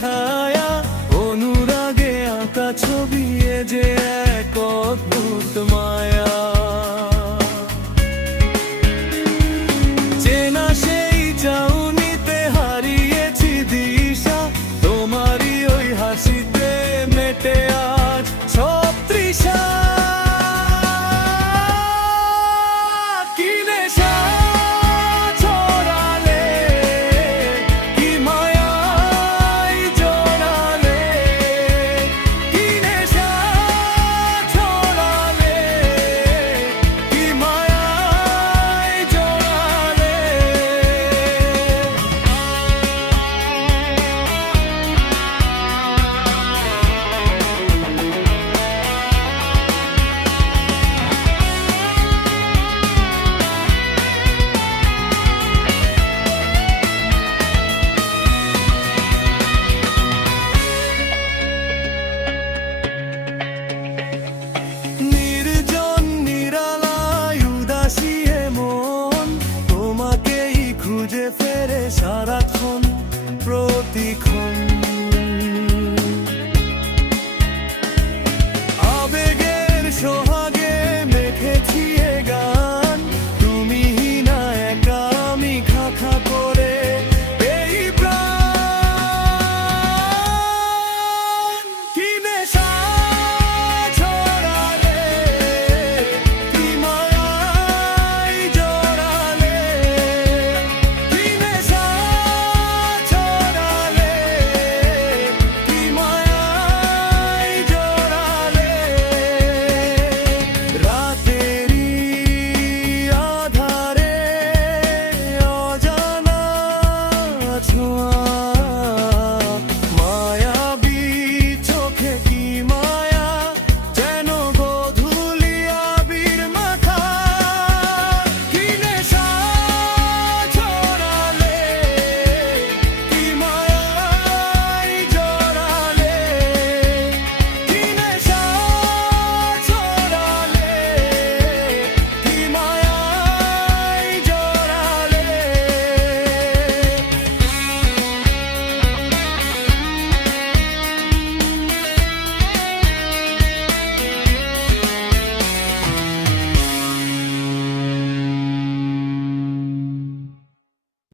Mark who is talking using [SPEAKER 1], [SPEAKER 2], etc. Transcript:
[SPEAKER 1] ছায়া